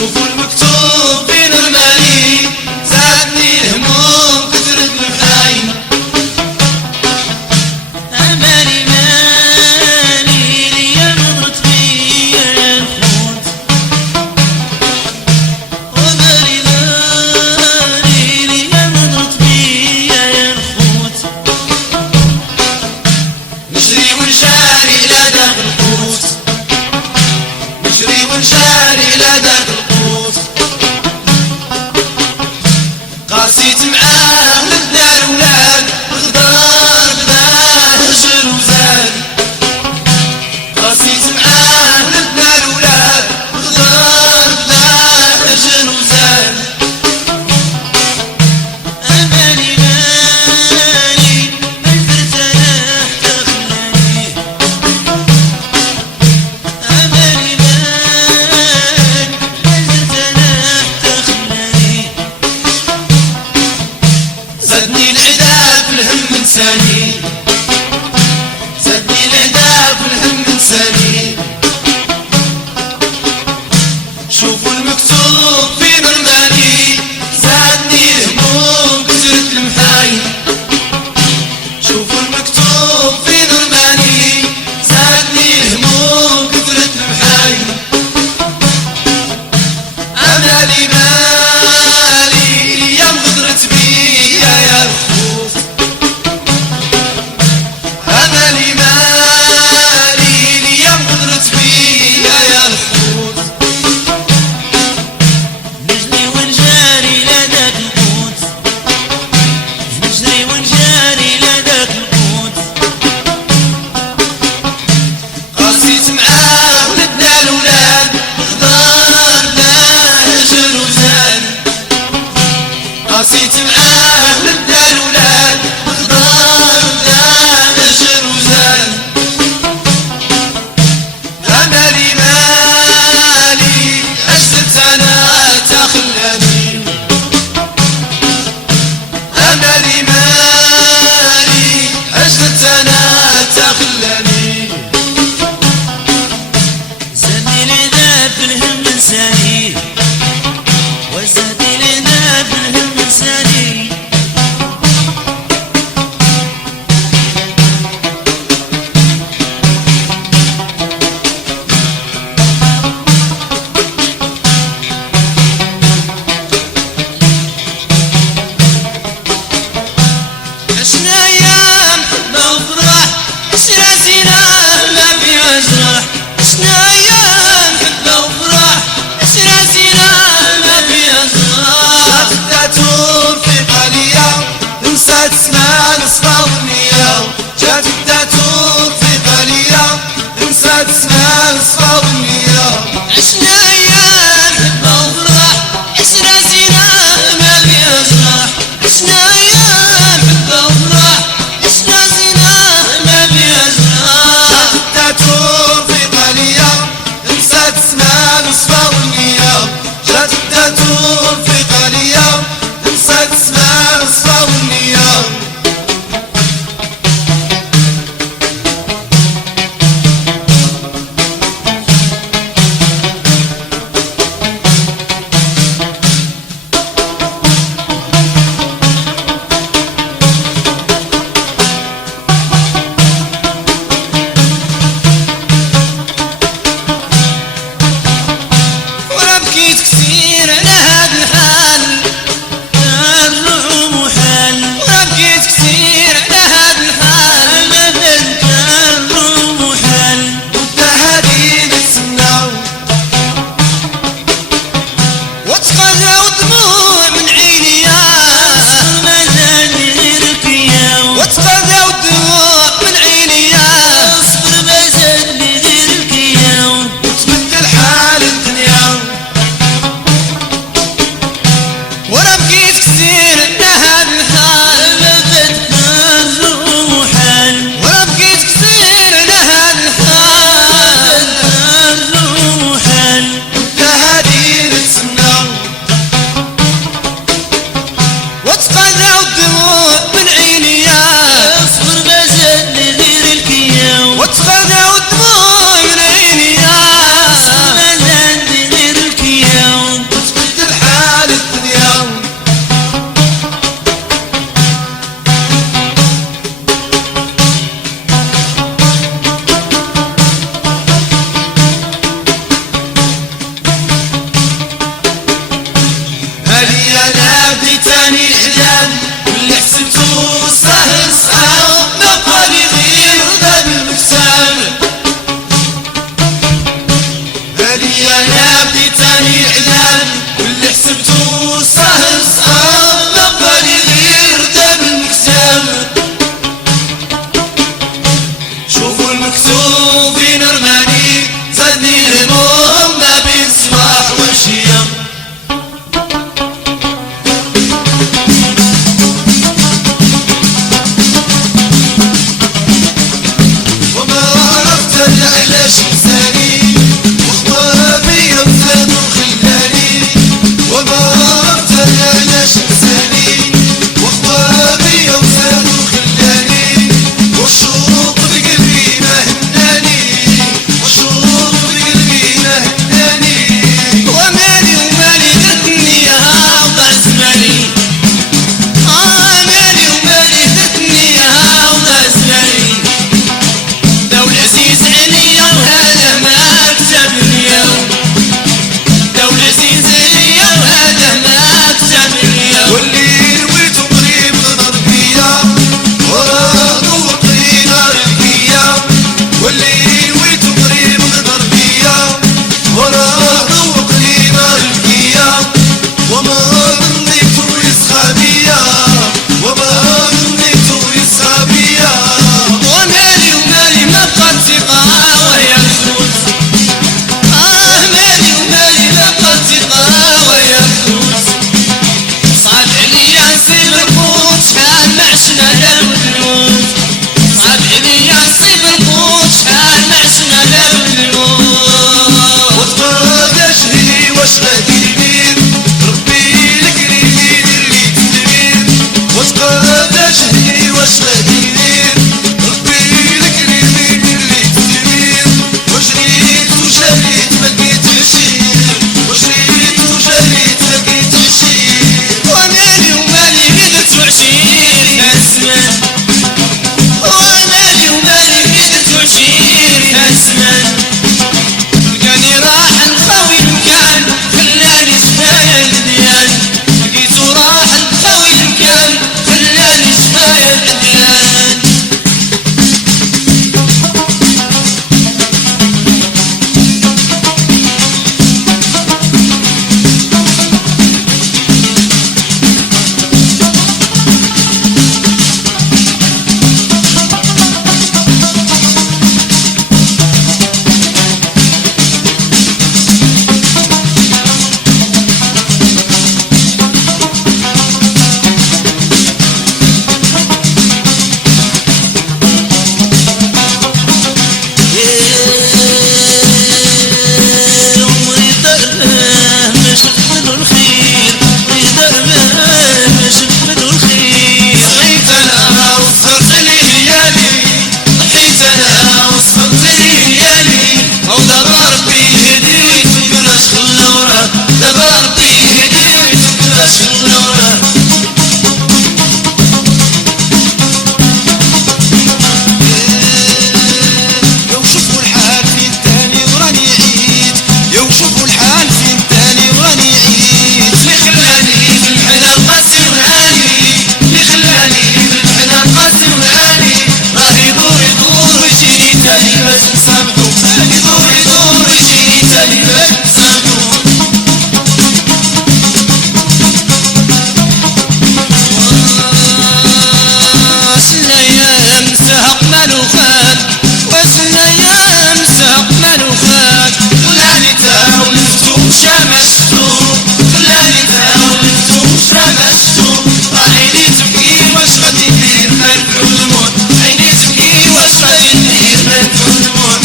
شوفوا المكتوب بين رمالي، زادني الهموم كثرت محاي. أمالي مالي ليا نظرت فيا يا الخوت، ومالي مالي ليا نظرت فيا يا الخوت. نجري ونجاري إلى داخل القوت، نجري ونجاري إلى داخل القوت. قاسيت معاه ولدنا الولاد، الغدار بدا هجر وزاد. قاسيت معاه ولدنا الولاد، الغدار بدا هجر وزاد. أمالي مالي الفرت أنا حتى خلاني، أمالي مالي الفرت أنا حتى خلاني. زادني العذاب الهم نساني، زادني العذاب الهم نساني. شوفوا المكتوب في مرماني، زادني الهموم كثرت المحاي. شوفوا المكتوب في مرماني، زادني الهموم كثرت المحاي. أمالي مالي يا مغدرت بيا يا الخوت. أمالي مالي يا مغدرت بيا يا الخوت. نجري ونجاري لداك القوت، نجري ونجاري لداك القوت. قاسيت معاه ولدنا الولاد، غدار لا هجر وزاد. بدي تاني إعلان واللي حسبته سهل صعب ما بقى لي غير باب المكتب. بالي أنا بدي تاني إعلان واللي حسبته سهل صعب ما بقى لي غير باب المكتب. شوفوا المكتوبين رماني زادني هموم ما بين صباح وعشية. وما عرفت انا علاش انساني واخوابي وفاتوا خلاني. وما عرفت انا علاش انساني واخوابي وفاتوا خلاني. والشوق بقلبي ما هناني والشوق بقلبي ما هناني. ومالي ومالي الدنيا هاوضع زماني. مالي ومالي الدنيا هاوضع زماني. لو العزيز عليا وهذا ما كتبني. لو العزيز عليا وهذا ما كتبني. واللي نويتو قريب غدر بيا وراه ضوقي نار القيا. واللي نويتو قريب غدر بيا وراه ضوقي نار القيا. وما ظنيتو يسخى بيا وما ظنيتو يسخى بيا. ومالي ومالي ما بقات ثقة وهي الفلوس. مالي ومالي ما بقات ثقة وهي الفلوس. صعب عليا نسيب القوت شحال ما عشنا لا الفلوس. صعب عليا نسيب القوت شحال ما عشنا لا الفلوس. وتقاد شهري واش غادي يدير ربي الكريم يدير لي تدبير. وتقاد شهري واش غادي يدير ربي الكريم يدير لي تدبير. وجريت وجريت ما لقيت عشير وجريت وجريت ما لقيت عشير. ومالي ومالي بدت وعشير يا زمان. ومالي ومالي بدت وعشير يا زمان. لقاني راح نخوي المكان خلاني شفايا الديان. لقيتو راح نخوي المكان خلاني شفايا الديان. عمري دربه ما شفت منو الخير. عمري دربه ما شفت منو الخير. صحيت انا وسهرت ليالي ضحيت انا وسهرت ليالي. او دابا ربي يهديك وكلاش خلى وراه. دابا ربي يهديك وكلاش خلى وراه. يو شوفوا الحال فين تاني وراني عيد. يو شوفوا الحال فين تاني وراني عيد. اللي خلاني في الحلا قاسي وهاني. اللي خلاني في الحلا قاسي وهاني. راه يدور يدور ويجيني تاني ما تنسامحو. يدور يدور ويجيني تاني ما تنسامحو. والايام سهق مالو خان. والايام سهق مالو خان. خلاني تاولتو شمشتو. خلاني تاولتو شمشتو. عيني تبكي واش غادي ندير مالكو الموت. عيني تبكي واش غادي ندير مالكو الموت.